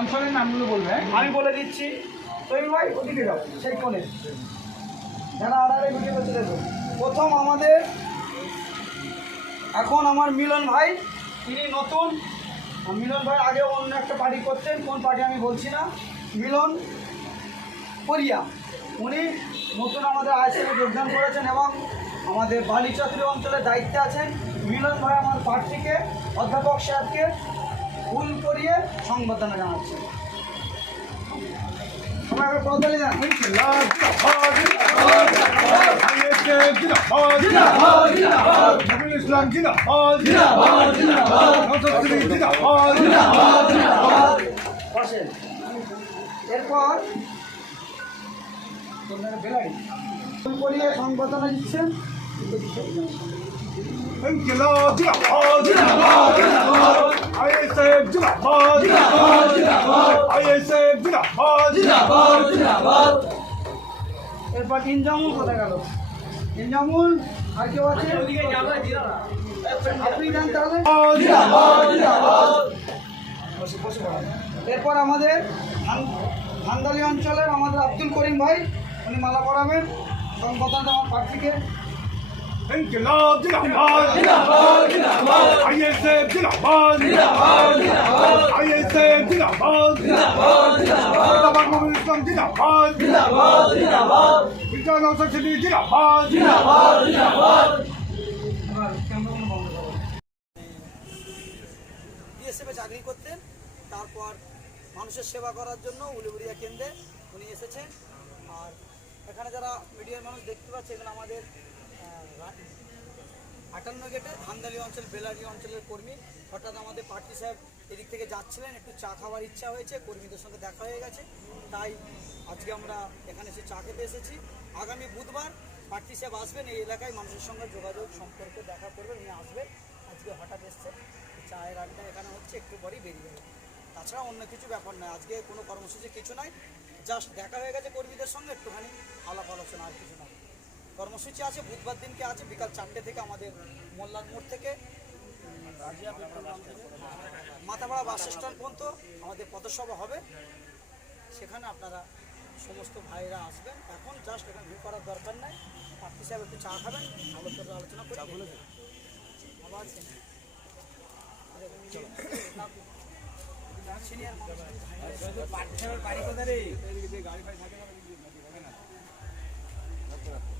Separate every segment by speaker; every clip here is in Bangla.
Speaker 1: অঞ্চলের নামগুলো বলবে?
Speaker 2: আমি বলে দিচ্ছি। তৈরি ভাই ওদিকে যাও সেই কোণে। যারা করতে দেখো। প্রথম আমাদের এখন আমার মিলন ভাই তিনি নতুন। মিলন ভাই আগে অন্য একটা পার্টি করতেন কোন পার্টি আমি বলছি না। মিলন কোরিয়া উনি নতুন আমাদের আইসিএফে যোগদান করেছেন এবং আমাদের বালিচত্রী অঞ্চলের দায়িত্বে আছেন। মিলন ভাই আমার প্রার্থীকে অধ্যাপক সাহেবকে ফুল করিয়ে সংবর্ধনা জানাচ্ছে। সবাই করতালি দেন।
Speaker 1: ইসলাম জিন্দাবাদ জিন্দাবাদ জিন্দাবাদ জিন্দাবাদ
Speaker 2: বসেন এরপর বেলাড়ি ফুল করিয়ে সংবর্ধনা দিচ্ছেন
Speaker 1: ইনকিলাব জিন্দাবাদ আইএসএফ জিন্দাবাদ জিন্দাবাদ জিন্দাবাদ। আইএসএফ জিন্দাবাদ। জিন্দাবাদ জিন্দাবাদ।
Speaker 2: এরপর ইনজামুল কোথায় গেল। ইনজামুল আর কেউ আছে? আপনি যান তাহলে।
Speaker 1: জিন্দাবাদ জিন্দাবাদ
Speaker 2: বসে বসে পড়ান। এরপর আমাদের ধান- অঞ্চলের আমাদের আব্দুল করিম ভাই উনি মালা পরাবেন। সংবর্ধনা আমার প্রার্থীকে।
Speaker 1: জিন্দাবাদ জিন্দাবাদ
Speaker 2: এবার ক্যামেরাগুলো বন্ধ করো বিএসএফে চাকরি করতেন তারপর মানুষের সেবা করার জন্য উলিবুড়িয়া কেন্দ্রে উনি এসেছেন। আর এখানে যারা মিডিয়ার মানুষ দেখতে পাচ্ছে এখানে আমাদের আটান্ন গেটে ধানদালি অঞ্চল, বেলারি অঞ্চলের কর্মী। হঠাৎ আমাদের পার্টি সাহেব এদিক থেকে যাচ্ছিলেন, একটু চা খাওয়ার ইচ্ছা হয়েছে, কর্মীদের সঙ্গে দেখা হয়ে গেছে। তাই আজকে আমরা এখানে এসে চা খেতে এসেছি। আগামী বুধবার পার্টি সাহেব আসবেন, এই এলাকায় মানুষের সঙ্গে যোগাযোগ সম্পর্ক দেখা করবেন, উনি আসবেন। আজকে হঠাৎ এসছে, চায়ের আড্ডা এখানে হচ্ছে, একটু পরেই বেরিয়ে যাবে। তাছাড়া অন্য কিছু ব্যাপার নয়, আজকে কোনো কর্মসূচি কিছু নাই। জাস্ট দেখা হয়ে গেছে কর্মীদের সঙ্গে, একটুখানি আলাপ আলোচনা আর কিছু নয় কর্মসূচি আছে বুধবার দিনকে আছে বিকাল চারটে থেকে আমাদের মোল্লার মোড় থেকে। মাথাপাড়া বাস স্ট্যান্ড পর্যন্ত আমাদের পথসভা হবে। সেখানে আপনারা সমস্ত ভাইরা আসবেন। এখন জাস্ট এখানে ভিড় করার দরকার নাই। পার্টি সাহেব একটু চা খাবেন আলোচনা আলোচনা করে আবার সিনিয়র স্যার
Speaker 3: স্যার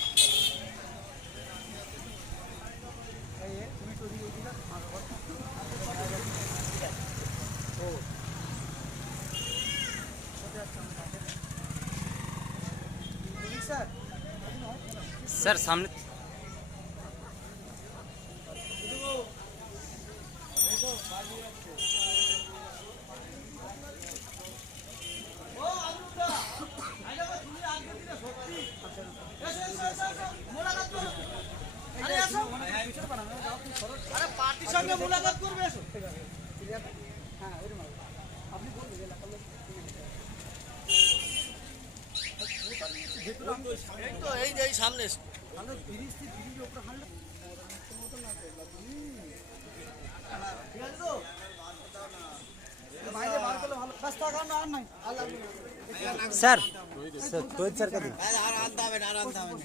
Speaker 2: পার্টির সঙ্গে মুলাকাত করবে? এসো হ্যাঁ ওইরকম আপনি বলবেন
Speaker 4: এই যে এই সামনে।
Speaker 2: আমরা ব্রিজ উপরে হাঁটলে ঠিক আছে তো।
Speaker 3: স্যার স্যার তৈরি স্যার কাছে
Speaker 4: আর আনতে হবে না আর আনতে হবে